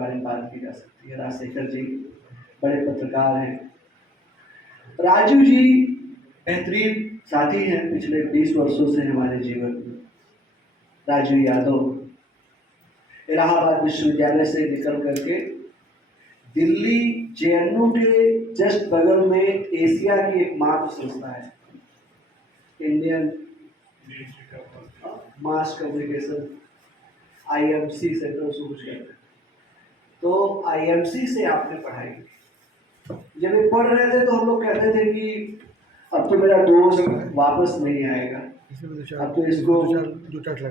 बारे में बात की जा सकती है। राजशेखर जी बड़े पत्रकार हैं। राजू जी बेहतरीन साथी हैं पिछले 20 वर्षों से हमारे जीवन में। राजू यादव इलाहाबाद विश्वविद्यालय से निकल करके दिल्ली जेएनयू के जस्ट बगल में एशिया की एकमात्र संस्था है, Indian mass communication, IMC centre से कुछ कहते हैं। तो आईएमसी से आपने पढ़ाई की। जब ये पढ़ रहे थे तो हम लोग कहते थे कि अब तो मेरा दोस्त वापस नहीं आएगा, अब तो इसको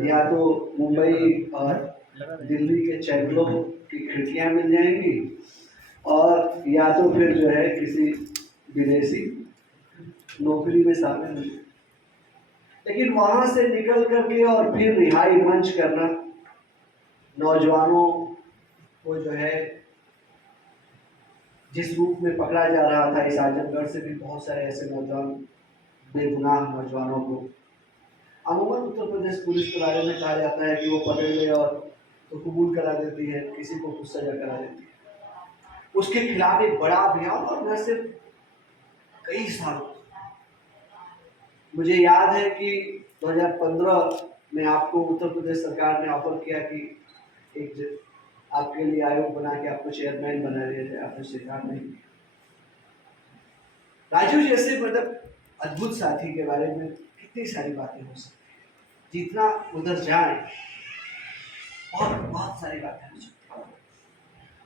या तो मुंबई और दिल्ली के चैनलों की खिड़कियां मिल जाएंगी और या तो फिर जो है किसी विदेशी नौकरी में शामिल हो। लेकिन वहां से निकल करके और फिर रिहाई मंच करना, नौजवानों को जो है जिस रूप में पकड़ा जा रहा था, इस आजमगढ़ से भी बहुत सारे ऐसे नौजवान, बेगुनाह नौजवानों को अमूमन उत्तर प्रदेश पुलिस के बारे में कहा जाता है कि वो पकड़ ले और तो कबूल करा देती है, किसी को कुछ सजा करा देती है। उसके खिलाफ एक बड़ा अभियान, और न सिर्फ कई सालों, मुझे याद है कि 2015 में आपको उत्तर प्रदेश सरकार ने ऑफर किया कि एक आपके लिए आयोग बना के आपको चेयरमैन बना दिया जाए, आपने स्वीकार नहीं किया। राजू जैसे मतलब अद्भुत साथी के बारे में कितनी सारी बातें हो सकती है, जितना उधर जाए और बहुत सारी बातें हो सकती है।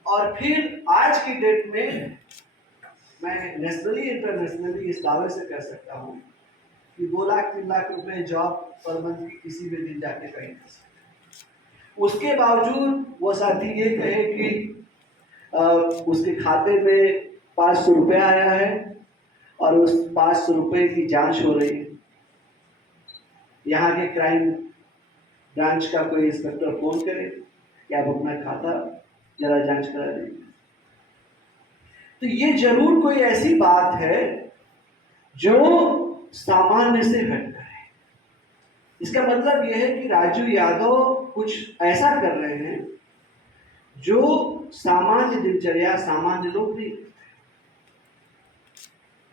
और फिर आज की डेट में मैं नेशनली इंटरनेशनली इस दावे से कह सकता हूँ कि 2 लाख 3 लाख रुपए जॉब पर मंथ की किसी भी दिन जाके कहीं कर सकते। उसके बावजूद वो साथी ये कहे कि उसके खाते में 500 रुपये आया है और उस 500 रुपये की जांच हो रही है, यहाँ के क्राइम ब्रांच का कोई इंस्पेक्टर फोन करे कि आप अपना खाता जरा जांच करा दीजिए। तो ये जरूर कोई ऐसी बात है जो सामान्य से हटकर है। इसका मतलब यह है कि राजू यादव कुछ ऐसा कर रहे हैं जो सामान्य दिनचर्या सामान्य लोग नहीं करते।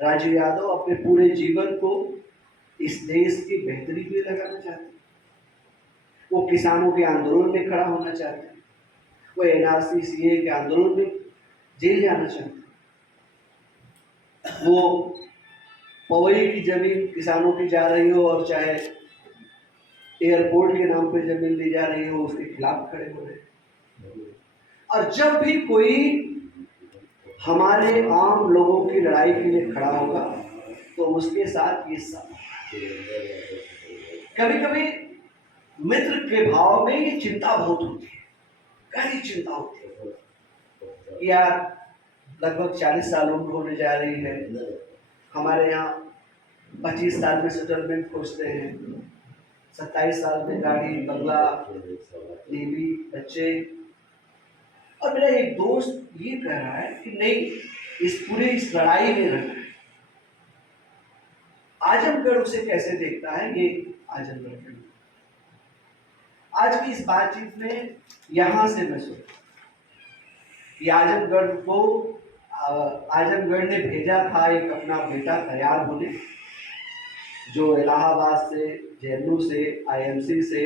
राजू यादव अपने पूरे जीवन को इस देश की बेहतरी के लिए लगाना चाहते हैं। वो किसानों के आंदोलन में खड़ा होना चाहते हैं, वो एनआरसी सीए के आंदोलन में जेल जाना चाहते हैं, वो पवई की जमीन किसानों की जा रही हो और चाहे एयरपोर्ट के नाम पे जमीन ली जा रही हो उसके खिलाफ खड़े हो रहे हैं। और जब भी कोई हमारे आम लोगों की लड़ाई के लिए खड़ा होगा तो उसके साथ ये सब, कभी कभी मित्र के भाव में ये चिंता बहुत होती है, गहरी चिंता होती है। यार लगभग 40 साल उम्र होने जा रही है, हमारे यहाँ 25 साल में सेटलमेंट खोजते हैं, 27 साल में गाड़ी बंगला बीवी बच्चे, और मेरा एक दोस्त ये कह रहा है कि नहीं इस लड़ाई में रहना है। आजमगढ़ उसे कैसे देखता है, ये आजमगढ़ के लोग। आज की इस बातचीत में यहां से मैं सोचा कि आजमगढ़ ने भेजा था एक अपना बेटा तैयार होने, जो इलाहाबाद से, जेएनयू से, आईएमसी से,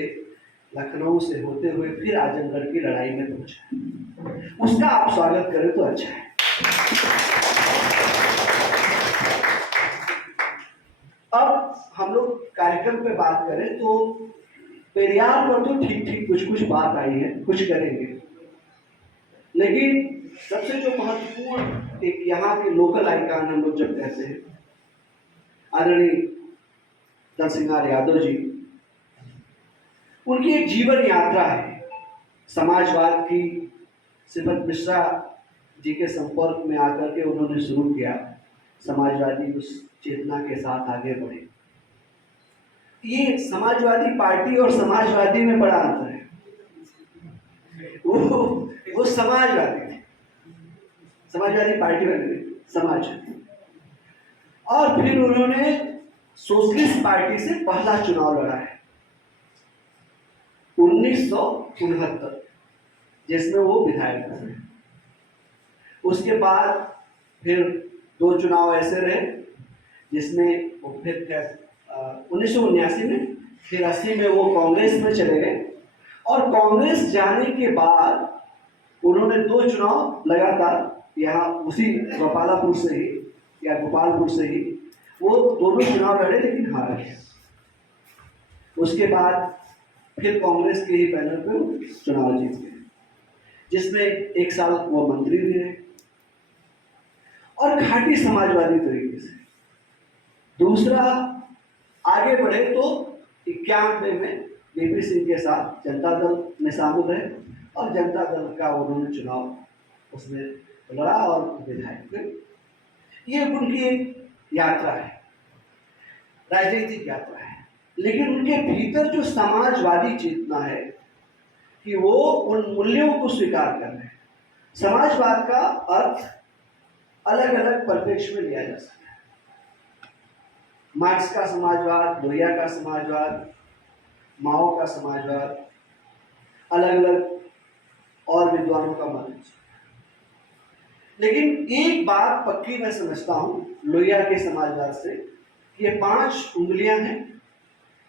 लखनऊ से होते हुए फिर आजमगढ़ की लड़ाई में पहुंचा। उसका आप स्वागत करें तो अच्छा है। अब हम लोग कार्यक्रम पे बात करें तो पेरियार पर तो ठीक ठीक कुछ बात आई है, कुछ करेंगे, लेकिन सबसे जो महत्वपूर्ण एक यहाँ के लोकल आइकॉन हम लोग जब कहते हैं, आदरणीय नरसिंहार यादव जी, उनकी एक जीवन यात्रा है समाजवाद की। श्रीमती मिश्रा जी के संपर्क में आकर के उन्होंने शुरू किया, समाजवादी उस चेतना के साथ आगे बढ़े। ये समाजवादी पार्टी और समाजवादी में बड़ा अंतर है। वो समाजवादी थे, समाजवादी पार्टी बने, समाज। और फिर उन्होंने सोशलिस्ट पार्टी से पहला चुनाव लड़ा है 1969। जिसमें वो विधायक बने। उसके बाद फिर 2 चुनाव ऐसे रहे जिसमें वो फिर 1979 में, फिर 80 में वो कांग्रेस में चले गए। और कांग्रेस जाने के बाद उन्होंने 2 चुनाव लगातार यहाँ उसी गोपालापुर से ही या गोपालपुर से ही वो दोनों चुनाव लड़े, लेकिन हार गए। उसके बाद फिर कांग्रेस के ही पैनल पे चुनाव जीत गए, जिसमें 1 साल वो मंत्री भी रहे और घाटी समाजवादी तरीके से। दूसरा आगे बढ़े तो 91 में वीपी सिंह के साथ जनता दल में शामिल रहे और जनता दल का उन्होंने चुनाव उसमें लड़ा और विधायक हुए। ये उनकी एक यात्रा है, राजनीतिक यात्रा है। लेकिन उनके भीतर जो समाजवादी चेतना है कि वो उन मूल्यों को स्वीकार कर रहे हैं। समाजवाद का अर्थ अलग अलग परिप्रेक्ष्य में लिया जा सकता है। मार्क्स का समाजवाद, लोहिया का समाजवाद, माओ का समाजवाद, अलग अलग और विद्वानों का मत है। लेकिन एक बात पक्की मैं समझता हूं लोहिया के समाजवाद से, ये 5 उंगलियां हैं,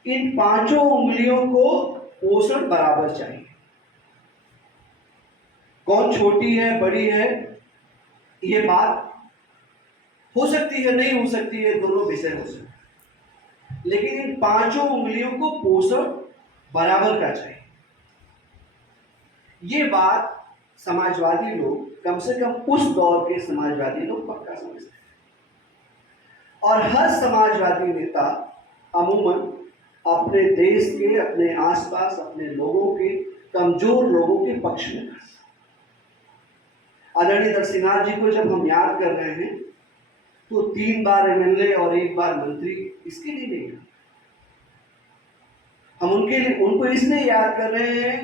इन 5 उंगलियों को पोषण बराबर चाहिए। कौन छोटी है बड़ी है ये बात हो सकती है, नहीं हो सकती है, दोनों विषय हो सकते हैं, लेकिन इन 5 उंगलियों को पोषण बराबर का चाहिए। ये बात समाजवादी लोग, कम से कम उस दौर के समाजवादी लोग पक्का समझते हैं। और हर समाजवादी नेता अमूमन अपने देश के, अपने आसपास, अपने लोगों के, कमजोर लोगों के पक्ष में। आदरणीय नरसिंहार जी को जब हम याद कर रहे हैं तो 3 बार एमएलए और 1 बार मंत्री इसके लिए नहीं, हम उनके लिए उनको इसलिए याद कर रहे हैं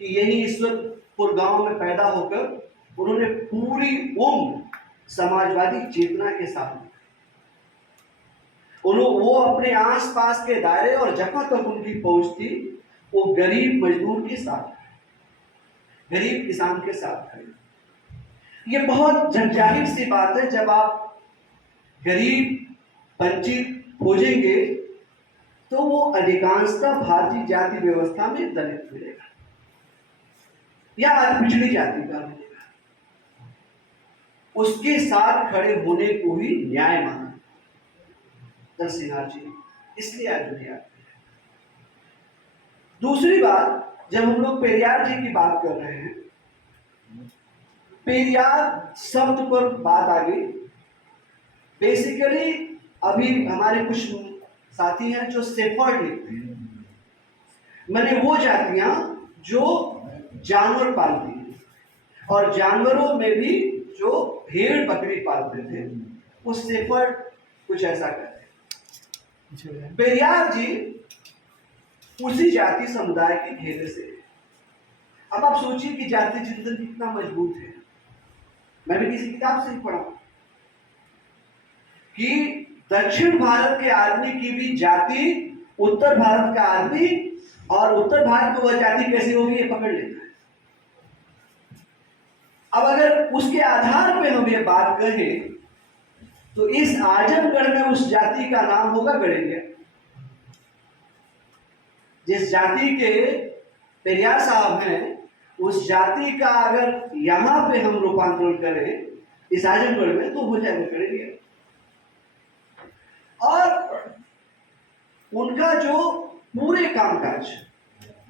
कि यही ईश्वरपुर गांव में पैदा होकर उन्होंने पूरी उम्र समाजवादी चेतना के साथ वो अपने आसपास के दायरे और जहां तक उनकी पहुंच थी वो गरीब मजदूर के साथ, गरीब किसान के साथ खड़े। ये बहुत जाहिर सी बात है, जब आप गरीब वंचित खोजेंगे तो वो अधिकांशतः भारतीय जाति व्यवस्था में दलित मिलेगा या पिछड़ी जाति का मिलेगा। उसके साथ खड़े होने को ही न्याय माना नरसिंहार जी, इसलिए आज उन्हें याद किया। दूसरी बात, जब हम लोग पेरियार जी की बात कर रहे हैं, पेरियार शब्द पर बात आ गई। बेसिकली अभी हमारे कुछ साथी हैं जो सेफर्ड लिखते हैं, मैंने वो जातियां जो जानवर पालती हैं और जानवरों में भी जो भेड़ बकरी पालते थे, वो सेफर्ड कुछ ऐसा करते। पेरियार जी उसी जाति समुदाय के घेरे से। अब आप सोचिए कि जाति चिंतन कितना मजबूत है। मैं भी किसी किताब से ही पढ़ा कि दक्षिण भारत के आदमी की भी जाति उत्तर भारत का आदमी, और उत्तर भारत में वह जाति कैसी होगी ये पकड़ लेता है। अब अगर उसके आधार पे हम ये बात कहें तो इस आजमगढ़ में उस जाति का नाम होगा गड़ेरिया। जिस जाति के पेरियार साहब हैं, उस जाति का अगर यहां पे हम रूपांतरण करें इस आजमगढ़ में तो हो जाएगा गड़ेरिया। और उनका जो पूरे कामकाज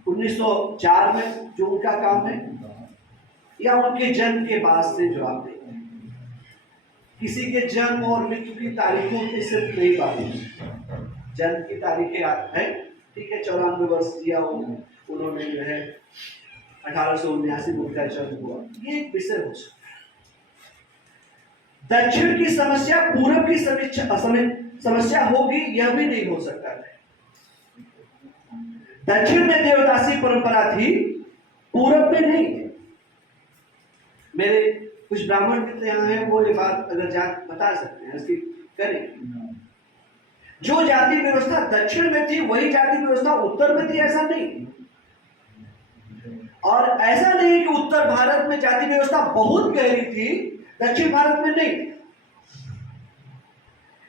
1904 में जो उनका काम है या उनके जन्म के बाद से जो आप देखते हैं, किसी के जन्म और मृत्यु की तारीखों के सिर्फ नहीं बात है। जन्म की तारीखें है, ठीक है, 94 वर्ष जिया उन्होंने जो है 1879 में उनका जन्म हुआ, ये एक विषय हो सकता है। दक्षिण की समस्या पूर्व की समस्या होगी यह भी नहीं हो सकता है। दक्षिण में देवदासी परंपरा थी, पूर्व में नहीं थी। मेरे कुछ ब्राह्मण मित्र यहाँ हैं, वो ये बात अगर बता सकते हैं इसकी करें। जो जाति व्यवस्था दक्षिण में थी वही जाति व्यवस्था उत्तर में थी, ऐसा नहीं। और ऐसा नहीं कि उत्तर भारत में जाति व्यवस्था बहुत गहरी थी, दक्षिण भारत में नहीं।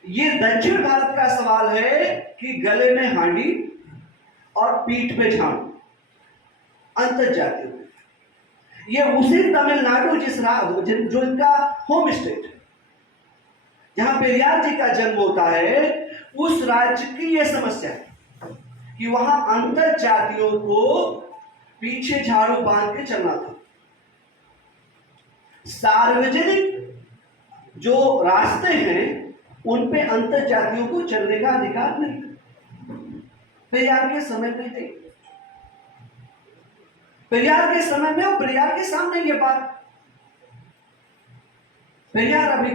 ये दक्षिण भारत का सवाल है कि गले में हांडी और पीठ पे झाड़ू, अंतर जातीय। ये उसी तमिलनाडु जो इनका होम स्टेट है, जहां पेरियार जी का जन्म होता है, उस राज्य की यह समस्या है कि वहां अंतर जातियों को पीछे झाड़ू बांध के चलना था। सार्वजनिक जो रास्ते हैं उन पे अंतर जातियों को चलने का अधिकार नहीं। पेरियार के समय में नहीं, पेरियार के समय में और पेरियार के सामने ये बात, पेरियार अभी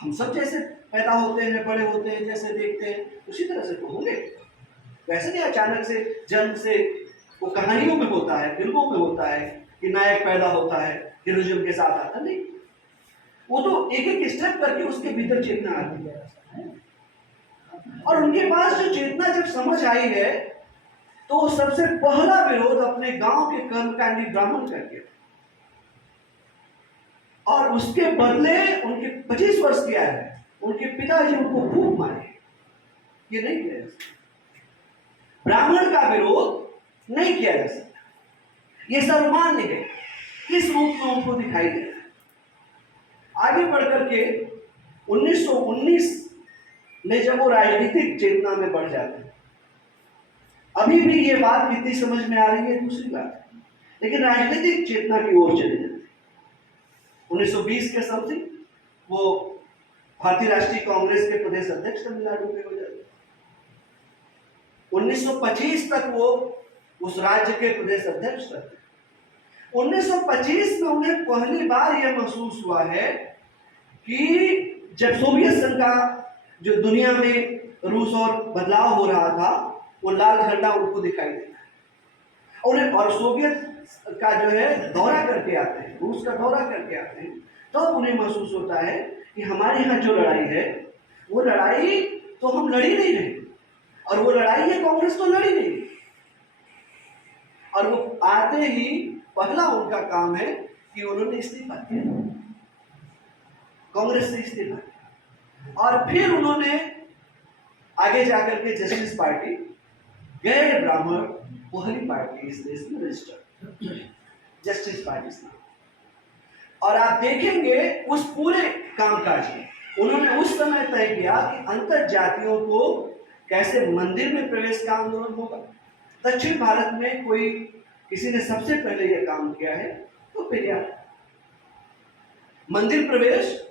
हम सब जैसे पैदा होते हैं, बड़े होते हैं, जैसे देखते हैं उसी तरह से तो होंगे। वैसे नहीं अचानक से जन्म से, वो कहानियों में होता है, फिल्मों में होता है कि नायक पैदा होता है, हीरोइज्म के साथ आता नहीं। वो तो एक एक स्टेप करके उसके भीतर चेतना आती है, और उनके पास जो चेतना जब समझ आई है तो सबसे पहला विरोध अपने गांव के कर्मकांडी ब्राह्मण कर दिया, और उसके बदले उनके 25 वर्ष की आयु है, उनके पिताजी उनको खूब मारे। ये नहीं किया जा सकता, ब्राह्मण का विरोध नहीं किया जा सकता, ये सर्वमान्य है। किस रूप में उनको दिखाई दे रहा है। आगे बढ़कर के 1919 में जब वो राजनीतिक चेतना में बढ़ जाते हैं, अभी भी ये बात कितनी समझ में आ रही है दूसरी बात है, लेकिन राजनीतिक चेतना की ओर चले जाते हैं। 1920 के समथिंग वो भारतीय राष्ट्रीय कांग्रेस के प्रदेश अध्यक्ष तमिलनाडु के हो जाते। 1925 तक वो उस राज्य के प्रदेश अध्यक्ष रहते। 1925 में उन्हें पहली बार यह महसूस हुआ है कि जब सोवियत संघ का जो दुनिया में रूस और बदलाव हो रहा था, वो लाल झंडा उनको दिखाई देता है। उन्हें और सोवियत का जो है दौरा करके आते हैं, रूस का दौरा करके आते हैं, तो उन्हें महसूस होता है कि हमारे यहाँ जो लड़ाई है वो लड़ाई तो हम लड़ी नहीं रहे, और वो लड़ाई है कांग्रेस तो लड़ी नहीं। और वो आते ही पहला उनका काम है कि उन्होंने इस्तीफा दिया, कांग्रेस से इस्तीफा दिया, और फिर उन्होंने आगे जाकर के जस्टिस पार्टी, गैर ब्राह्मण पहली पार्टी इस देश में रजिस्टर, जस्टिस पार्टी नाम। और आप देखेंगे उस पूरे कामकाज में उन्होंने उस समय तय किया कि अंतर जातियों को कैसे मंदिर में प्रवेश का आंदोलन होगा। दक्षिण भारत में कोई किसी ने सबसे पहले यह काम किया है तो पेरियार, मंदिर प्रवेश।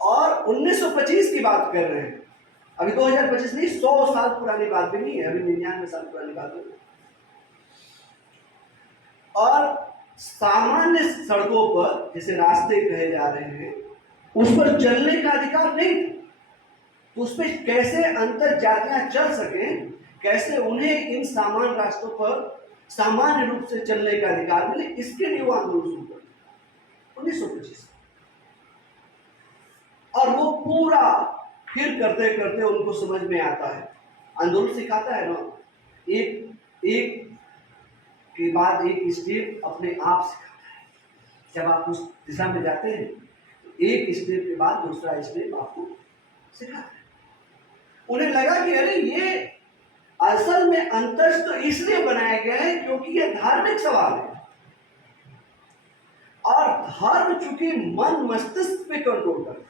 और 1925 की बात कर रहे हैं, अभी 2025 नहीं, 100 साल पुरानी बात भी नहीं है, अभी 99 साल पुरानी बात है। और सामान्य सड़कों पर, जैसे रास्ते कहे जा रहे हैं, उस पर चलने का अधिकार नहीं, तो उस पर कैसे अंतर जातियां चल सके, कैसे उन्हें इन सामान्य रास्तों पर सामान्य रूप से चलने का अधिकार मिले, इसके लिए वो आंदोलन शुरू कर 1925। और वो पूरा फिर करते करते उनको समझ में आता है, आंदोलन सिखाता है ना, एक के बाद एक स्टेप अपने आप सिखाता है। जब आप उस दिशा में जाते हैं तो एक स्टेप के बाद दूसरा स्टेप आपको सिखाता है। उन्हें लगा कि अरे ये असल में अंतर तो इसलिए बनाया गया है क्योंकि ये धार्मिक सवाल है, और धर्म चूंकि मन मस्तिष्क पे कंट्रोल करता है,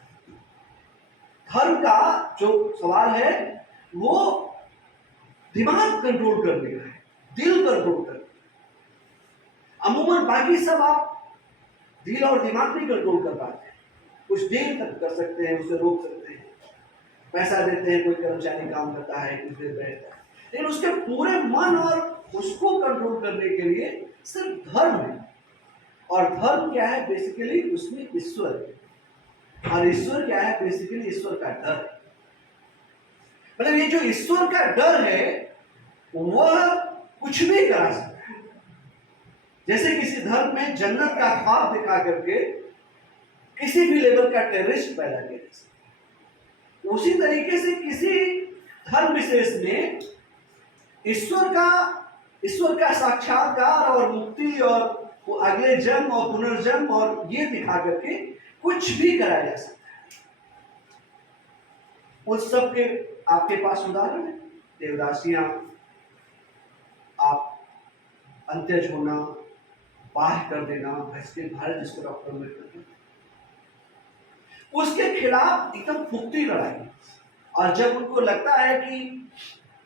धर्म का जो सवाल है वो दिमाग कंट्रोल करने का है, दिल कंट्रोल करने। अमूमन बाकी सब आप दिल और दिमाग नहीं कंट्रोल कर पाते, कुछ देर तक कर सकते हैं, उसे रोक सकते हैं, पैसा देते हैं, कोई कर्मचारी काम करता है, कुछ देर रहता है, लेकिन उसके पूरे मन और उसको कंट्रोल करने के लिए सिर्फ धर्म है। और धर्म क्या है बेसिकली, उसमें ईश्वर है, और ईश्वर क्या है बेसिकली, ईश्वर का डर। मतलब ये जो ईश्वर का डर है वह कुछ भी करा सकता है। जैसे किसी धर्म में जन्नत का ख्वाब दिखा करके किसी भी लेवल का टेररिस्ट पैदा किया जा सकता है, उसी तरीके से किसी धर्म विशेष में ईश्वर का साक्षात्कार और मुक्ति और वो अगले जन्म और पुनर्जन्म और ये दिखा करके कुछ भी कराया जा सकता है। उस सब के आपके पास उदाहरण है। देवदासियां, आप अंत्यज होना, बाह्य कर देना, भैंसके भारत जिसको डॉक्टर में करते हैं, उसके खिलाफ एकदम फुकती लड़ाई। और जब उनको लगता है कि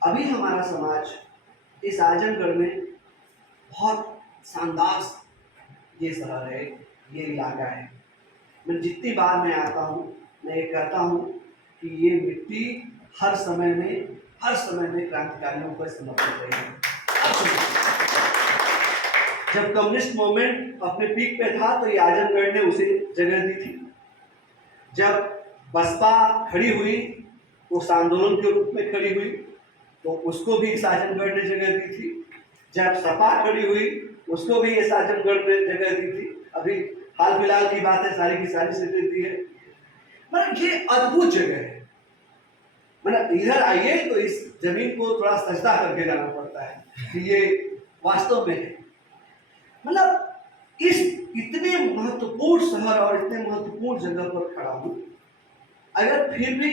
अभी हमारा समाज इस आजमगढ़ में बहुत शानदार ये शहर है, ये इलाका है, मैं जितनी बार मैं आता हूँ मैं ये कहता हूँ कि ये मिट्टी हर समय में क्रांतिकारियों को समर्पित रही है। जब कम्युनिस्ट मूवमेंट अपने पीक पे था तो ये आजमगढ़ ने उसे जगह दी थी। जब बसपा खड़ी हुई, उस आंदोलन के रूप में खड़ी हुई, तो उसको भी इस आजमगढ़ ने जगह दी थी। जब सपा खड़ी हुई, उसको भी इस आजमगढ़ ने जगह दी थी। अभी हाल फिलहाल की बात है, सारी की सारी सीटें दी है। मतलब ये अद्भुत जगह है। मतलब इधर आइए तो इस जमीन को थोड़ा सजदा करके जाना पड़ता है कि ये वास्तव में है। मतलब इस इतने महत्वपूर्ण शहर और इतने महत्वपूर्ण जगह पर खड़ा हूं, अगर फिर भी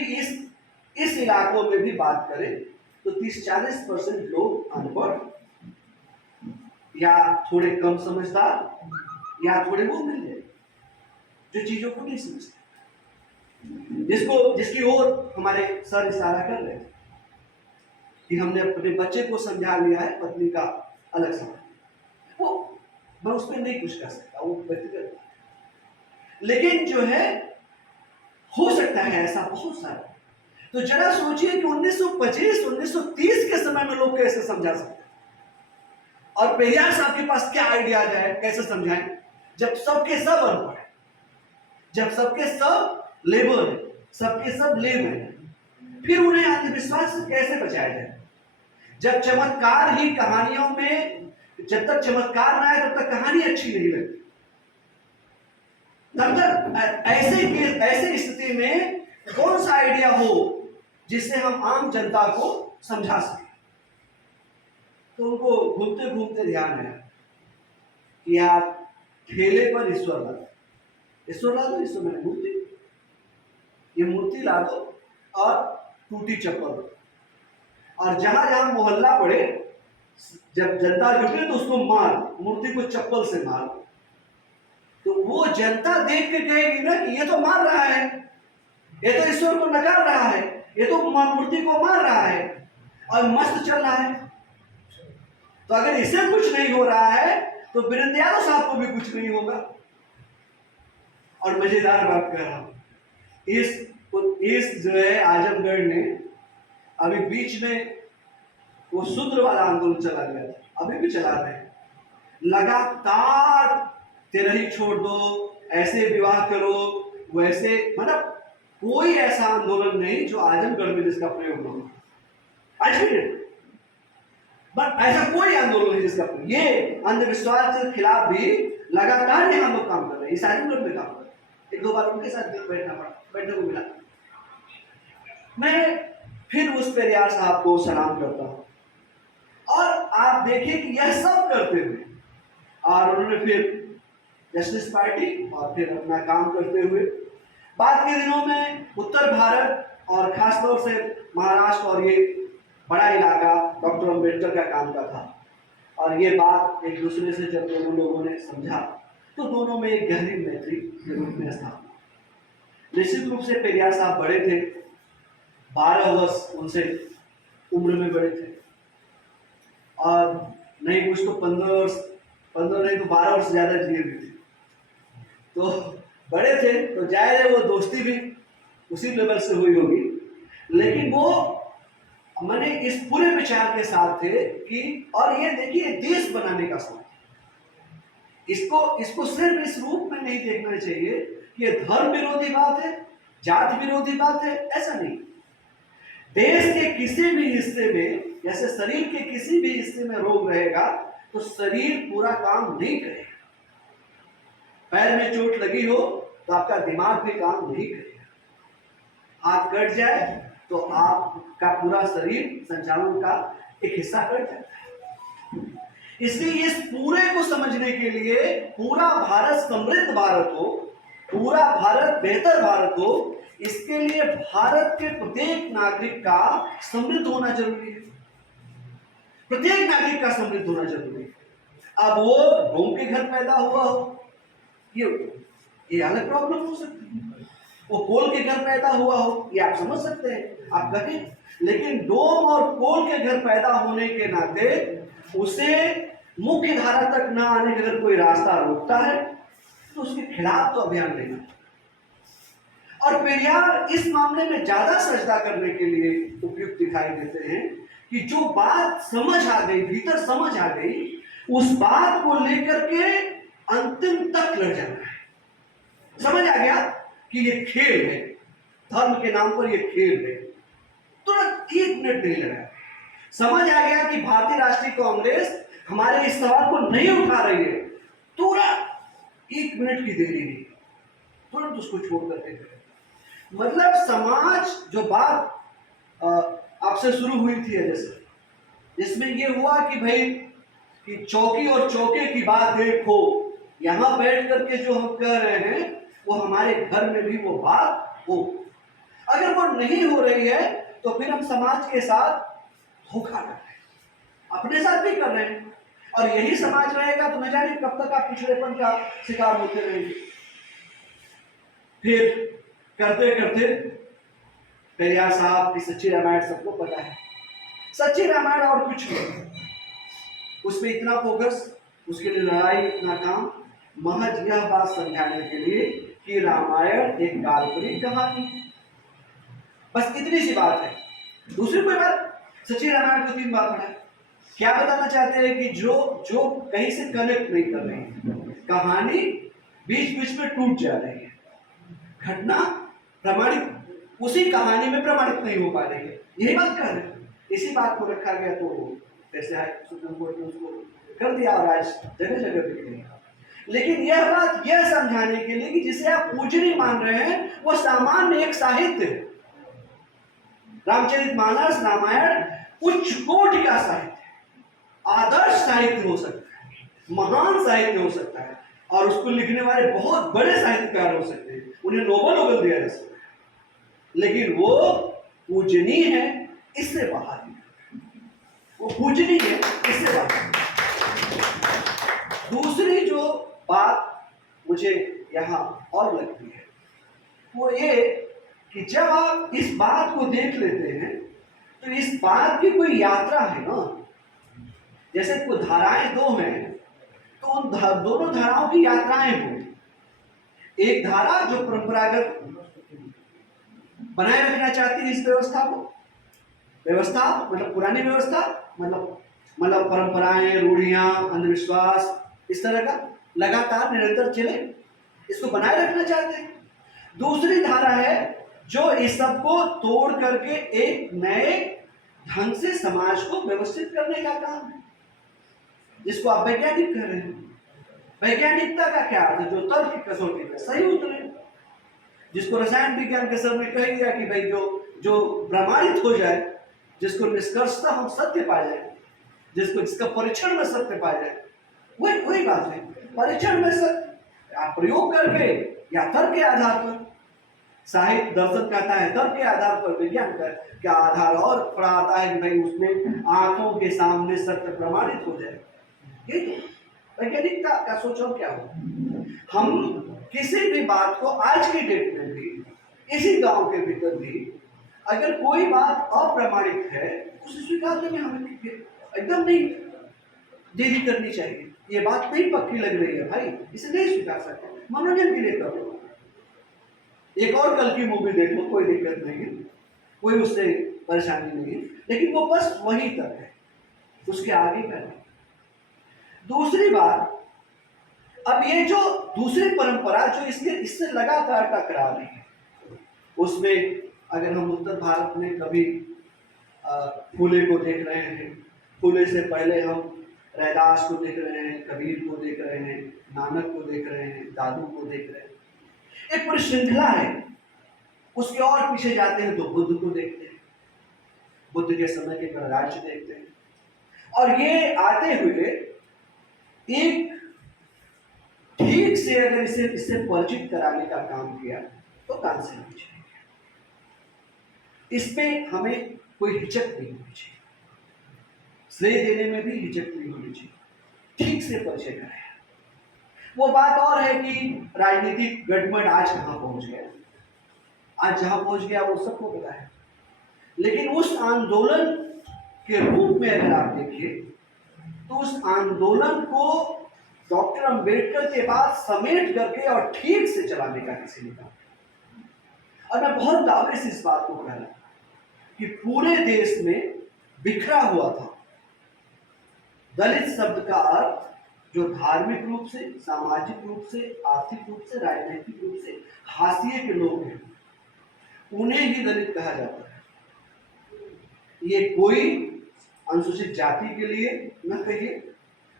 इस इलाकों में भी बात करें तो 30-40% लोग अनपढ़ या थोड़े कम समझदार या थोड़े वो मिल जाए जो चीजों को नहीं समझते, जिसकी ओर हमारे सर इशारा कर रहे थे कि हमने अपने बच्चे को समझा लिया है, पत्नी का अलग सवाल। वो मैं उस पर नहीं कुछ कर सकता, वो व्यक्तिगत, लेकिन जो है हो सकता है ऐसा बहुत सारा। तो जरा सोचिए कि 1925-1930 के समय में लोग कैसे समझा सकते हैं, और पेरियार साहब के पास क्या आइडिया है, कैसे समझाएं जब सबके सब अनपढ़ है, जब सबके सब लेबर है, सबके सब लेब है। फिर उन्हें अंधविश्वास से कैसे बचाया जाए? जब चमत्कार ही कहानियों में, जब तक चमत्कार ना आए तब तक कहानी अच्छी नहीं लगती। तब तक ऐसे स्थिति में कौन सा आइडिया हो जिससे हम आम जनता को समझा सके? तो उनको घूमते घूमते ध्यान है कि आप ठेले पर ईश्वर ला दो, ईश्वर मैंने मूर्ति, ये मूर्ति ला दो और टूटी चप्पल दो, और जहां जहां मोहल्ला पड़े, जब जनता जुटे तो उसको मार, मूर्ति को चप्पल से मार। तो वो जनता देख के कहेगी ना कि ये तो मार रहा है, ये तो ईश्वर को नकार रहा है, ये तो मूर्ति को मार रहा है और मस्त चल रहा है। तो अगर इसे कुछ नहीं हो रहा है तो बिरंदियालो साहब को भी कुछ नहीं होगा। और मजेदार बात कर रहा हूं, इस जो है आजमगढ़ ने अभी बीच में वो शूद्र वाला आंदोलन चला गया था, अभी भी चला रहे हैं लगातार। तेरही छोड़ दो, ऐसे विवाह करो, वैसे, मतलब कोई ऐसा आंदोलन नहीं जो आजमगढ़ में जिसका प्रयोग न हो। आज भी बट ऐसा कोई आंदोलन नहीं जिसका प्रयोग, ये अंधविश्वास के खिलाफ भी लगातार हम लोग काम कर रहे हैं, इस आजमगढ़ में काम कर रहे हैं। एक दो बार उनके साथ बैठने को मिला। मैं फिर उस पेरियार साहब को सलाम करता हूं, और आप देखिए कि यह सब करते हुए और उन्होंने फिर जस्टिस पार्टी और फिर अपना काम करते हुए बाद के दिनों में उत्तर भारत और खासतौर से महाराष्ट्र और ये बड़ा इलाका डॉक्टर अम्बेडकर का काम का था, और ये बात एक दूसरे से जब दोनों लोगों ने समझा तो दोनों में एक गहरी मैत्री के रूप में स्थापित। निश्चित रूप से पेरियार साहब बड़े थे, 12 वर्ष उनसे उम्र में बड़े थे, और नहीं कुछ तो 15 नहीं तो 12 वर्ष ज्यादा जिए भी थे। तो बड़े थे तो जाहिर है वो दोस्ती भी उसी लेवल से हुई होगी, लेकिन वो मैंने इस पूरे विचार के साथ थे कि, और ये देखिए देश बनाने का समय, इसको सिर्फ इस रूप में नहीं देखना चाहिए कि ये धर्म विरोधी बात है, जाति विरोधी बात है, ऐसा नहीं। देश के किसी भी हिस्से में, जैसे शरीर के किसी भी हिस्से में रोग रहेगा तो शरीर पूरा काम नहीं करेगा। पैर में चोट लगी हो तो आपका दिमाग भी काम नहीं करेगा, हाथ कट जाए तो आपका पूरा शरीर संचालन का एक हिस्सा कट जाता है। इसलिए इस पूरे को समझने के लिए, पूरा भारत समृद्ध भारत हो, पूरा भारत बेहतर भारत हो, इसके लिए भारत के प्रत्येक नागरिक का समृद्ध होना जरूरी है। प्रत्येक नागरिक का समृद्ध होना जरूरी है। अब वो डोम के घर पैदा हुआ हो, ये अलग प्रॉब्लम हो सकती है। वो कोल के घर पैदा हुआ हो, ये आप समझ सकते हैं, आप कहें। लेकिन डोम और कोल के घर पैदा होने के नाते उसे मुख्य धारा तक न आने का अगर कोई रास्ता रोकता है तो उसके खिलाफ तो अभियान लेना। और पेरियार इस मामले में ज्यादा सजदा करने के लिए उपयुक्त दिखाई देते हैं कि जो बात समझ आ गई, भीतर समझ आ गई, उस बात को लेकर के अंतिम तक लड़ जाना है। समझ आ गया कि ये खेल है, धर्म के नाम पर ये खेल है, तुरंत 1 मिनट नहीं लगा। समझ आ गया कि भारतीय राष्ट्रीय कांग्रेस हमारे इस सवाल को नहीं उठा रही है, तुरंत 1 मिनट की देरी नहीं, तुरंत उसको छोड़ करके गए। मतलब समाज जो बात आपसे शुरू हुई थी जैसे, जिसमें ये हुआ कि भाई कि चौकी और चौके की बात एक हो, यहां बैठ करके जो हम कह रहे हैं वो हमारे घर में भी वो बात हो। अगर वो नहीं हो रही है तो फिर हम समाज के साथ धोखा कर रहे हैं, अपने साथ भी कर रहे हैं। और यही समाज रहेगा तो न जाने कब तक आप पिछड़ेपन का शिकार होते रहेंगे। फिर करते करते पेरियार साहब की सच्ची रामायण सबको पता है। सच्ची रामायण और कुछ नहीं, उसमें इतना फोकस, उसके लिए लड़ाई, इतना काम, महज यह बात समझाने के लिए कि रामायण एक काल्पनिक कहानी, बस इतनी सी बात है। दूसरी कोई बात, सच्ची रामायण को 3 बार पढ़ा। क्या बताना चाहते हैं कि जो जो कहीं से कनेक्ट नहीं कर रही है, कहानी बीच बीच में टूट जा रही है, घटना प्रमाणित उसी कहानी में प्रमाणित नहीं हो पा रही है, यही बात कर रहे हैं। इसी बात को रखा गया तो कैसे आए सुप्रीम कोर्ट ने उसको कर दिया और आज जगह जगह बिक रही है। लेकिन यह बात यह समझाने के लिए कि जिसे आप पूजनीय मान रहे हैं वो सामान्य एक साहित्य है। रामचरितमानस, रामायण उच्च कोटि का साहित्य, आदर्श साहित्य हो सकता है, महान साहित्य हो सकता है, और उसको लिखने वाले बहुत बड़े साहित्यकार हो सकते हैं, उन्हें नोबेल दिया जा सकता है, लेकिन वो पूजनीय है इससे बाहर नहीं, वो पूजनीय है इससे बाहर। दूसरी जो बात मुझे यहाँ और लगती है वो ये कि जब आप इस बात को देख लेते हैं तो इस बात की कोई यात्रा है ना। जैसे कोई धाराएं 2 हैं तो उन दोनों धाराओं की यात्राएं हों। एक धारा जो परंपरागत बनाए रखना चाहती है इस व्यवस्था को, व्यवस्था मतलब पुरानी व्यवस्था, मतलब परंपराएं, रूढ़ियां, अंधविश्वास, इस तरह का लगातार निरंतर चले, इसको बनाए रखना चाहते हैं। दूसरी धारा है जो इस सब को तोड़ करके एक नए ढंग से समाज को व्यवस्थित करने का काम है, जिसको आप वैज्ञानिक कह रहे हैं। वैज्ञानिकता का क्या अर्थ है? जो तर्क की कसौटी में सही उतरे, जिसको रसायन विज्ञान के सर में कह दिया कि भाई जो प्रमाणित हो जाए, जिसको निष्कर्षता हम सत्य पा जाए, जिसका परीक्षण में सत्य पा जाए, वही बात है। परीक्षण में सत्य आप प्रयोग करके या तर्क के आधार पर, साहित्य दर्शन कहता है तर्क के आधार पर, विज्ञान का आधार और पढ़ाता है कि भाई उसमें आंखों के सामने सत्य प्रमाणित हो जाए। ये तो वैज्ञानिकता का सोचो क्या हो। हम किसी भी बात को आज की डेट में भी, इसी गांव के भीतर भी, अगर कोई बात अप्रमाणिक है उसे स्वीकार करने हमें एकदम नहीं देरी करनी चाहिए। ये बात नहीं पक्की लग रही है भाई, इसे नहीं स्वीकार सकते, मनोरंजन के लिए करो, एक और कल की मूवी देख लो, कोई दिक्कत नहीं है, कोई उससे परेशानी नहीं है, लेकिन वो बस वही तक है, उसके आगे का नहीं। दूसरी बात, अब ये जो दूसरी परंपरा जो इससे लगातार टकरा रही है, उसमें अगर हम उत्तर भारत में कभी फूले को देख रहे हैं, फूले से पहले हम रैदास को देख रहे हैं, कबीर को देख रहे हैं, नानक को देख रहे हैं, दादू को देख रहे हैं, एक पूरी श्रृंखला है। उसके और पीछे जाते हैं तो बुद्ध को देखते हैं, बुद्ध के समय के गणराज्य देखते हैं, और ये आते हुए एक ठीक से अगर इसे इससे परिचित कराने का काम किया तो काम से नहीं चलेगा। इसमें हमें कोई हिचक नहीं होनी चाहिए, श्रेय देने में भी हिचक नहीं होनी चाहिए, ठीक से परिचय कराया। वो बात और है कि राजनीतिक गठबंधन आज कहां पहुंच गया, आज जहां पहुंच गया वो सबको पता है, लेकिन उस आंदोलन के रूप में अगर आप देखिए तो उस आंदोलन को डॉक्टर अंबेडकर के बाद समेट करके और ठीक से चलाने का किसी ने काम। और मैं बहुत दावे से इस बात को कह रहा हूं कि पूरे देश में बिखरा हुआ था दलित शब्द का अर्थ, जो धार्मिक रूप से, सामाजिक रूप से, आर्थिक रूप से, राजनीतिक रूप से हाशिए के लोग हैं, उन्हें ही दलित कहा जाता है। ये कोई अनुसूचित जाति के लिए न कहिए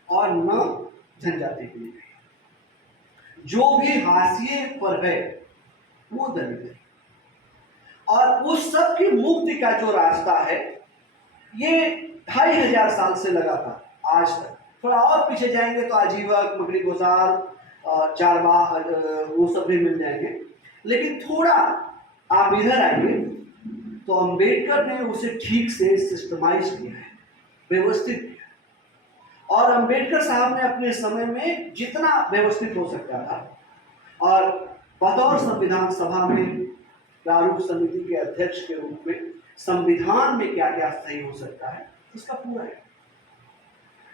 और न जनजाति के लिए कहिए, जो भी हाशिए पर है वो दलित है। और उस सब की मुक्ति का जो रास्ता है ये 2500 साल से लगा था आज तक। थोड़ा और पीछे जाएंगे तो आजीवक, मकड़ी गोसाल, चारवाह, वो सब भी मिल जाएंगे, लेकिन थोड़ा आप इधर आइए तो अंबेडकर ने उसे ठीक से सिस्टमाइज किया है, व्यवस्थित किया। और अंबेडकर साहब ने अपने समय में जितना व्यवस्थित हो सकता था और बतौर संविधान सभा में प्रारूप समिति के अध्यक्ष के रूप में संविधान में क्या क्या सही हो सकता है इसका पूरा है।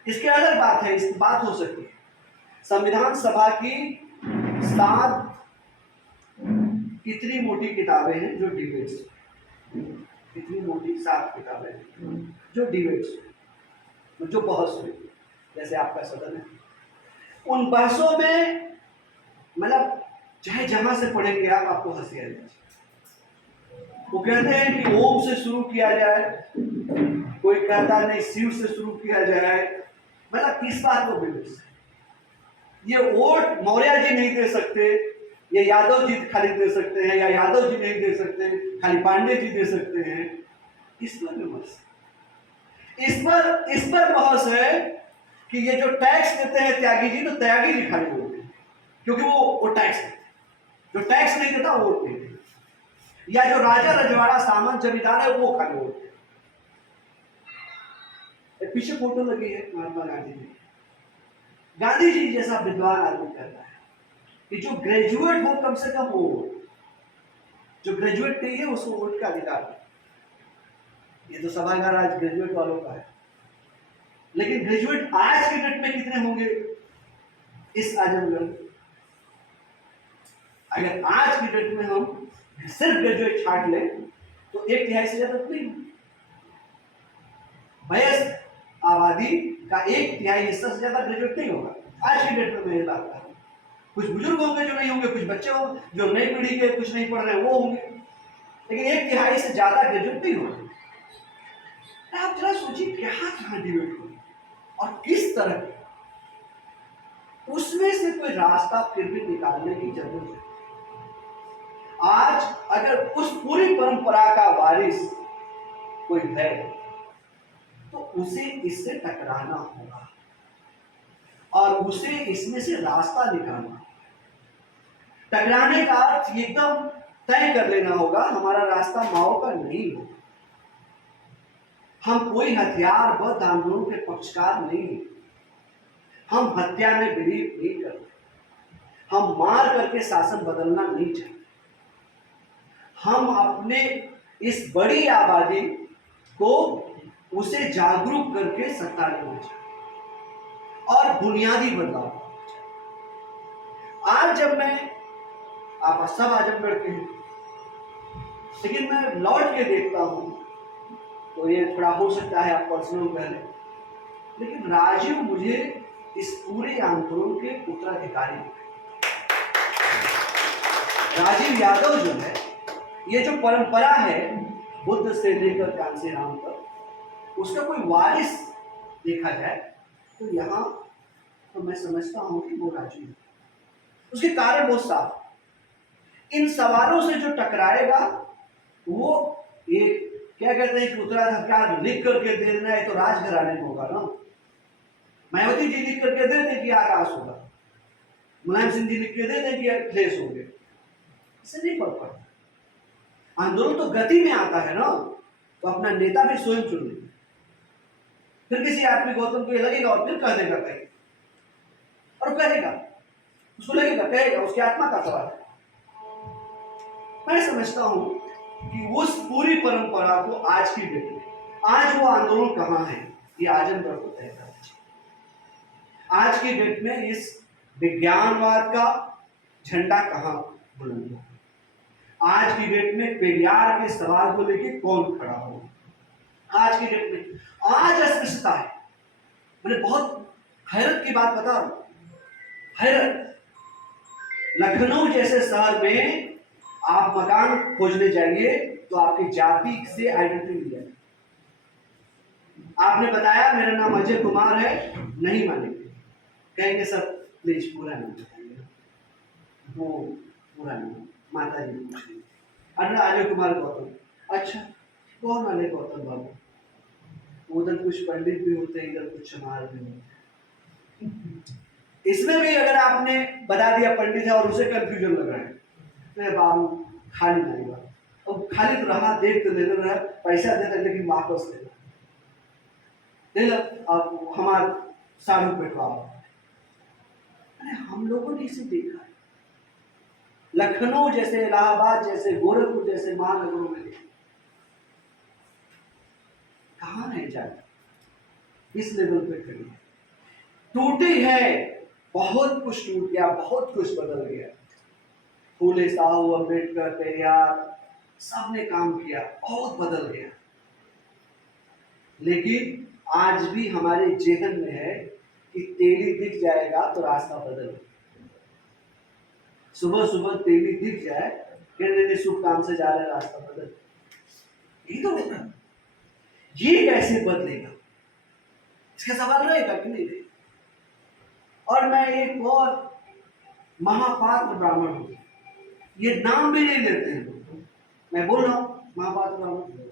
इसके अलग बात है, इस बात हो सकती है संविधान सभा की 7 कितनी मोटी किताबें हैं जो डिबेट्स, कितनी मोटी 7 किताबें हैं जो डिबेट्स, जो बहस हुई, जैसे आपका सदन है, उन बहसों में मतलब चाहे जहां से पढ़ेंगे आप, आपको हंसी आ जाएगी। वो कहते हैं कि ओम से शुरू किया जाए, कोई कहता नहीं शिव से शुरू किया जाए, मतलब किस बात को विरोध। ये वोट मौर्य जी नहीं दे सकते, ये यादव जी खाली दे सकते हैं, या यादव जी नहीं दे सकते, खाली पांडे जी दे सकते हैं। इस पर विमर्श, इस पर बहस है कि ये जो टैक्स देते हैं त्यागी जी, तो त्यागी जी खाली बोलते हैं क्योंकि वो टैक्स देते हैं, जो टैक्स नहीं देता वोट नहीं देता, या जो राजा रजवाड़ा सामंत जमींदार है वो खाली वोट देते। पीछे फोटो लगी है महात्मा गांधी जी, गांधी जी जैसा विद्वान आदमी कहता है कि जो ग्रेजुएट हो कम से कम वो वोट, जो ग्रेजुएट नहीं है उसको वोट का अधिकार नहीं। ये तो सभागार आज ग्रेजुएट वालों का है, लेकिन ग्रेजुएट आज के डेट में कितने होंगे इस आजमगढ़? अगर आज की डेट में हम सिर्फ ग्रेजुएट छाट लें तो 1/3 से ज्यादा नहीं, वयस्क आबादी का 1/3 हिस्सा से ज्यादा ग्रेजुएट नहीं होगा आज की डेट में। मैं ये बात कर रहा हूं, कुछ बुजुर्ग होंगे जो नहीं होंगे, कुछ बच्चे होंगे जो नई पीढ़ी के कुछ नहीं पढ़ रहे हैं वो होंगे, लेकिन 1/3 से ज्यादा ग्रेजुएट नहीं होंगे। आप जरा सोचिए कहां डिबेट होगी और किस तरह की, उसमें से कोई रास्ता फिर भी निकालने की जरूरत है। आज अगर उस पूरी परंपरा का वारिस कोई है तो उसे इससे टकराना होगा और उसे इसमें से रास्ता निकालना। टकराने का अर्थ एकदम तय कर लेना होगा, हमारा रास्ता माओ का नहीं होगा। हम कोई हथियारबद्ध आंदोलन के पक्षकार नहीं हैं, हम हत्या में बिलीव नहीं करते, हम मार करके शासन बदलना नहीं चाहते, हम अपने इस बड़ी आबादी को उसे जागरूक करके सत्ता लेना चाहते और बुनियादी बदलाव। आज जब मैं, आप सब आजमगढ़ के हैं, लेकिन मैं लौट के देखता हूं तो ये थोड़ा हो सकता है आप पर्सनल कह लें, लेकिन राजीव मुझे इस पूरे आंदोलन के उत्तराधिकारी, राजीव यादव जो है, ये जो परंपरा है बुद्ध से लेकर कांसीराम तक, उसका कोई वारिस देखा जाए तो यहाँ तो मैं समझता हूं कि वो राजीव है। उसके कारण बहुत साफ, इन सवालों से जो टकराएगा वो एक क्या कहते हैं कि उत्तराधिकार लिख करके दे देना है तो राजघराने में होगा ना, मायावती जी लिख करके दे दें कि आकाश होगा, मुलायम सिंह जी लिख के दे दें कि अखिलेश हो गए, इससे नहीं फर्क पड़ता। आंदोलन तो गति में आता है ना, तो अपना नेता भी स्वयं चुन लेंगे। फिर किसी आदमी गौतम को ये लगेगा और फिर कह देगा कहीं, और कहेगा, उसको लगेगा, कहेगा, उसकी आत्मा का सवाल है। मैं समझता हूं कि उस पूरी परंपरा को आज की डेट में, आज वो आंदोलन कहां है, ये आजमगढ़ को तय करना चाहिए। आज की डेट में इस विज्ञानवाद का झंडा कहां बुलंद हो, आज की डेट में पेरियार के सवाल को लेकर कौन खड़ा हो, आज की डेट में आज अस्पृश्यता है। मैंने बहुत हैरत की बात बता रहा हूं, हैरत। लखनऊ जैसे शहर में आप मकान खोजने जाइए तो आपकी जाति से आइडेंटिटी मिल जाएगी। आपने बताया मेरा नाम अजय कुमार है, नहीं मानेंगे, कहेंगे सर प्लीज पूरा नाम बताइए, वो पूरा नाम माता जी पूछ रही, अरे अजय कुमार गौतम, अच्छा कौन वाले गौतम बाबू, उधर कुछ पंडित भी होते हैं, इधर कुछ चमार भी होते हैं। इसमें भी अगर आपने बता दिया पंडित है और उसे कंफ्यूजन लग रहा है, तो बाबू खाली नहीं हुआ, अब खाली तो रहा, देख तो ले रहा, पैसा देता लेकिन वापस ले लो, अब हमारे सारू पेटवाओ। अरे हम लोगों ने इसे देखा है, लखनऊ जैसे, इलाहाबाद जैसे, गोरखपुर जैसे महानगरों में देखा, कहां है जाके इस लेवल पे खड़ी है, टूटी है, बहुत कुछ टूट गया, बहुत कुछ बदल गया। फूले साहू, अम्बेडकर, पेरियार, सबने काम किया, बहुत बदल गया। लेकिन आज भी हमारे जेहन में है कि तेली दिख जाएगा तो रास्ता बदल, सुबह सुबह तेली दिख जाए, कहने शुभ काम से जा रहे, रास्ता बदल, यही तो होता है। ये कैसे बदलेगा, इसका सवाल रहेगा कि नहीं रहेगा। और मैं एक और महापात्र ब्राह्मण हूं, ये नाम भी नहीं लेते हैं, मैं बोल रहा हूं महापात्र ब्राह्मण,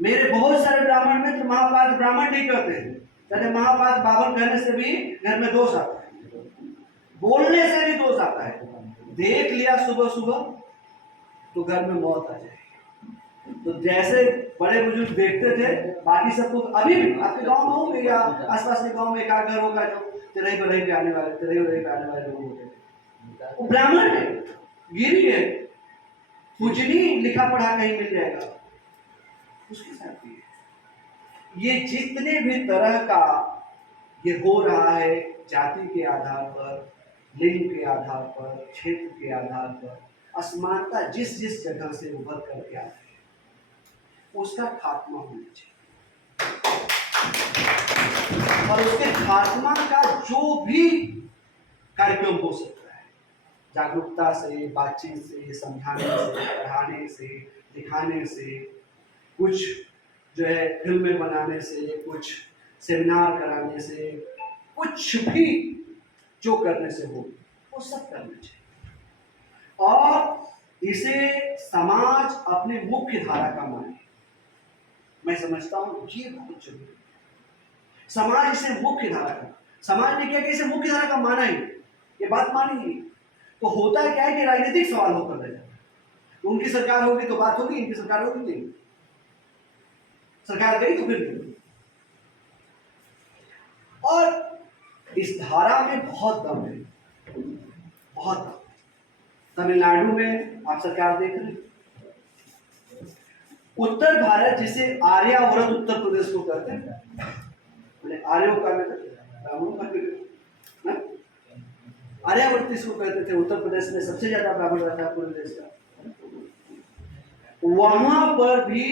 मेरे बहुत सारे ब्राह्मण मित्र महापात्र ब्राह्मण नहीं कहते हैं, कहते महापात्र बाबर कहने से भी घर में दोष आता है, बोलने से भी दोष आता है, देख लिया सुबह सुबह तो घर में मौत आ जाएगी। तो जैसे बड़े बुजुर्ग देखते थे, बाकी सबको अभी भी आपके गांव में होंगे या आसपास के गांव में एक आध घर होगा जो तेरह बरही पे आने वाले, तेरह बरही पे आने वाले लोग होते थे, वो ब्राह्मण है, गिरी है, पूजनी, लिखा पढ़ा कहीं मिल जाएगा, उसके साथ भी ये जितने भी तरह का ये हो रहा है, जाति के आधार पर, लिंग के आधार पर, क्षेत्र के आधार पर, असमानता जिस जिस जगह से उभर करके आ रही है, उसका खात्मा होना चाहिए। और उसके खात्मा का जो भी कार्यक्रम हो सकता है, जागरूकता से, बातचीत से, समझाने से, पढ़ाने से, दिखाने से, कुछ जो है फिल्में बनाने से, कुछ सेमिनार कराने से, कुछ भी जो करने से हो, वो सब करना चाहिए। और इसे समाज अपनी मुख्य धारा का माने, मैं समझता हूं ये बहुत जरूरी है। समाज इसे मुख्य धारा का, समाज ने क्या कि इसे मुख्य धारा का माना ही, ये बात मानी ही, तो होता क्या है कि राजनीतिक सवाल होकर रह जाता है, तो उनकी सरकार होगी तो बात होगी, इनकी सरकार होगी नहीं, सरकार गई तो फिर नहीं। और इस धारा में बहुत दम है, बहुत दम। तमिलनाडु में आप सरकार देख रहे हैं, उत्तर भारत जिसे आर्यावर्त उत्तर प्रदेश को कहते हैं, आर्यों का ब्राह्मणों का आर्यावर्त इसको कहते थे, उत्तर प्रदेश में सबसे ज्यादा ब्राह्मण रहता है पूरे देश का, वहां पर भी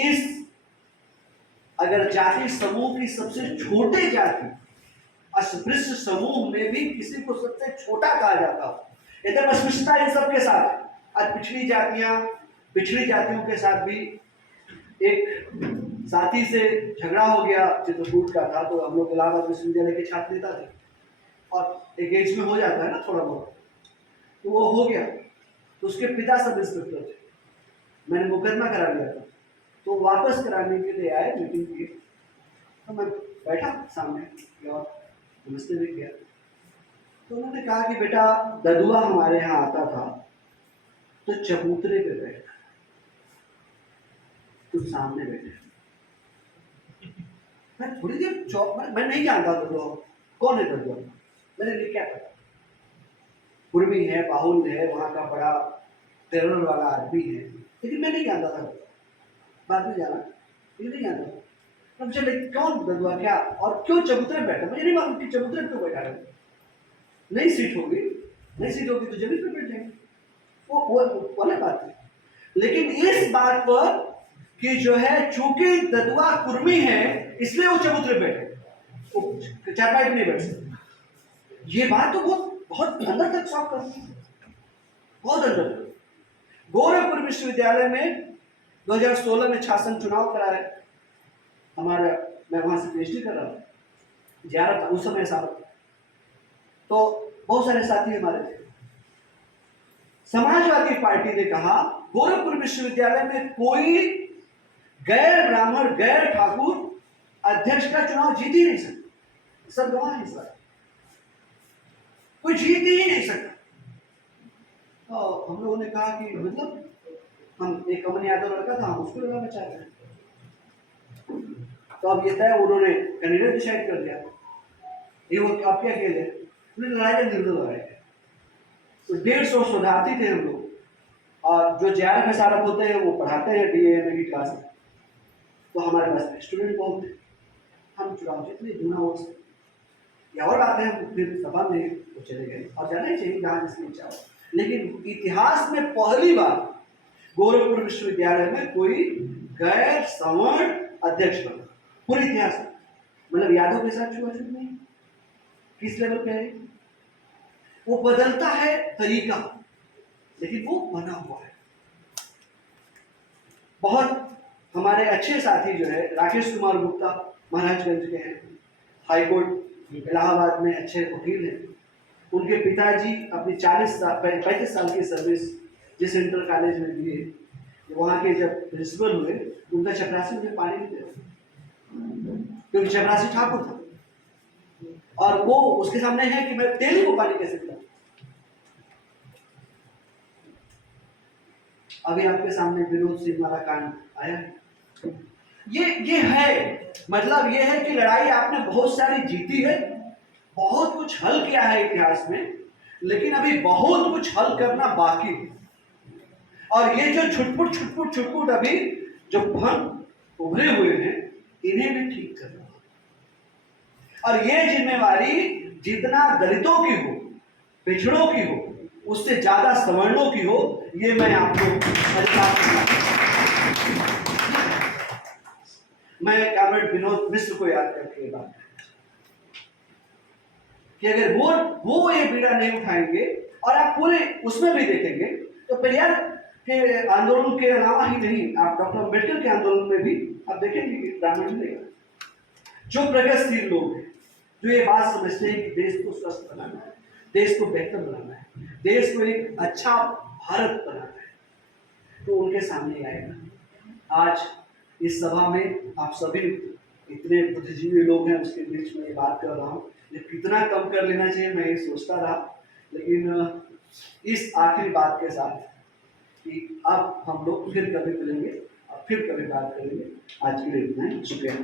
इस अगर जाति समूह की सबसे छोटे जाति अस्पृश्य समूह में भी किसी को सबसे छोटा कहा जाता हो, एकदम अस्पृश्यता इन सबके साथ। आज पिछड़ी जातियां, पिछड़ी जातियों के साथ भी एक साथी से झगड़ा हो गया, चित्रकूट का था, तो हम लोग इलाहाबाद विश्वविद्यालय के छात्र नेता थे, और एक एज में हो जाता है ना थोड़ा बहुत, तो वो हो गया, तो उसके पिता सब इंस्पेक्टर थे, मैंने मुकदमा करा लिया था, तो वापस कराने के लिए आए, मीटिंग की, तो मैं बैठा सामने और नमस्ते भी किया। तो उन्होंने कहा कि बेटा ददुआ हमारे यहाँ आता था तो चबूतरे पे बैठा, तुम सामने बैठे। मैं थोड़ी देर चौक में, मैं नहीं जानता ददुआ कौन है। ददुआ मैंने नहीं क्या पता, कुर्मी है, बाहुल है, वहाँ का बड़ा टेरर वाला आदमी है, लेकिन मैं नहीं जानता था। बाद में जाना, ये नहीं जानता था। अब चले कौन ददुआ क्या और क्यों चबूतरे बैठा, मुझे नहीं मालूम कि चबूतरे क्यों बैठा है। नई सीट होगी, नई सीट होगी तो जमीन पर बैठ जाएंगे, वो अलग बात है। लेकिन इस बात पर कि जो है चूंकि ददुआ कुर्मी है इसलिए वो चबूतरे बैठे, वो चारपाई पे नहीं बैठ सकते। ये बात तो बहुत बहुत अंदर तक शॉक करती है, बहुत अंदर तक। गोरखपुर विश्वविद्यालय में 2016 में शासन चुनाव कराए हमारा, मैं वहां से पीएचडी कर रहा था, जा रहा था उस समय साहब, तो बहुत सारे साथी हमारे थे। समाजवादी पार्टी ने कहा गोरखपुर विश्वविद्यालय में कोई गैर ब्राह्मण गैर ठाकुर अध्यक्ष का चुनाव जीत ही नहीं सकता, सब गवाह है इस बात, कोई जीत ही नहीं सकता। तो हम लोगों ने कहा कि मतलब हम एक कमल यादव लड़का था, हम उसको लगाना चाहते हैं। तो अब ये तय, उन्होंने कैंडिडेट डिसाइड कर दिया। ये वो आप क्या खेल है, उन्हें लड़ाई का निर्णय लगाया। तो 150 शोधार्थी थे हम लोग, और जो JR में सारा होते हैं वो पढ़ाते हैं DAMA की क्लास में। तो हमारे पास स्टूडेंट बहुत थे, हम चुनाव जितने जूना हो सकते। या और बात है, हम फिर सभा में तो चले गए, और जाना ही चाहिए जहाँ जिसकी इच्छा हो। लेकिन इतिहास में पहली बार गोरखपुर विश्वविद्यालय में कोई गैर सवर्ण अध्यक्ष बना, पूरे इतिहास में। मतलब यादव के साथ छुआछूत नहीं, किस लेवल पे है, वो बदलता है तरीका, लेकिन वो बना हुआ है। बहुत हमारे अच्छे साथी जो है राकेश कुमार गुप्ता महाराजगंज के हैं, हाईकोर्ट इलाहाबाद में अच्छे वकील हैं। उनके पिताजी अपनी 35 साल की सर्विस जिस इंटर कॉलेज में दिए, वहाँ के जब प्रिंसिपल हुए, उनका चपरासी मुझे पानी नहीं दिया, क्योंकि चपरासी ठाकुर था, और वो उसके सामने है कि मैं तेली को पानी कैसे पिलाऊं। अभी आपके सामने विनोद सिंह वाला कांड आया है। ये है, मतलब ये है कि लड़ाई आपने बहुत सारी जीती है, बहुत कुछ हल किया है इतिहास में, लेकिन अभी बहुत कुछ हल करना बाकी है। और ये जो छुटपुट अभी जो भंग उभरे हुए हैं, इन्हें भी ठीक करना, और ये जिम्मेवारी जितना दलितों की हो, पिछड़ों की हो, उससे ज्यादा सवर्णों की हो, ये मैं आपको मैं कॉमरेड विनोद मिश्र को याद करके ये बात कि अगर वो ये बीड़ा नहीं उठाएंगे, और आप पूरे उसमें भी देखेंगे तो पेरियार के आंदोलन के अलावा ही नहीं, आप डॉक्टर अम्बेडकर के आंदोलन में भी आप देखेंगे कि ब्राह्मण मिलेगा। जो प्रगतिशील लोग हैं, जो ये बात समझते हैं कि देश को स्वस्थ बनाना है, देश को बेहतर बनाना है, देश को एक अच्छा भारत बनाना है, तो उनके सामने आएगा। आज इस सभा में आप सभी इतने बुद्धिजीवी लोग हैं, उसके बीच में ये बात कर रहा हूँ, ये कितना कम कर लेना चाहिए मैं ये सोचता रहा, लेकिन इस आखिरी बात के साथ कि अब हम लोग फिर कभी मिलेंगे और फिर कभी बात करेंगे। आज के लिए इतना ही, शुक्रिया।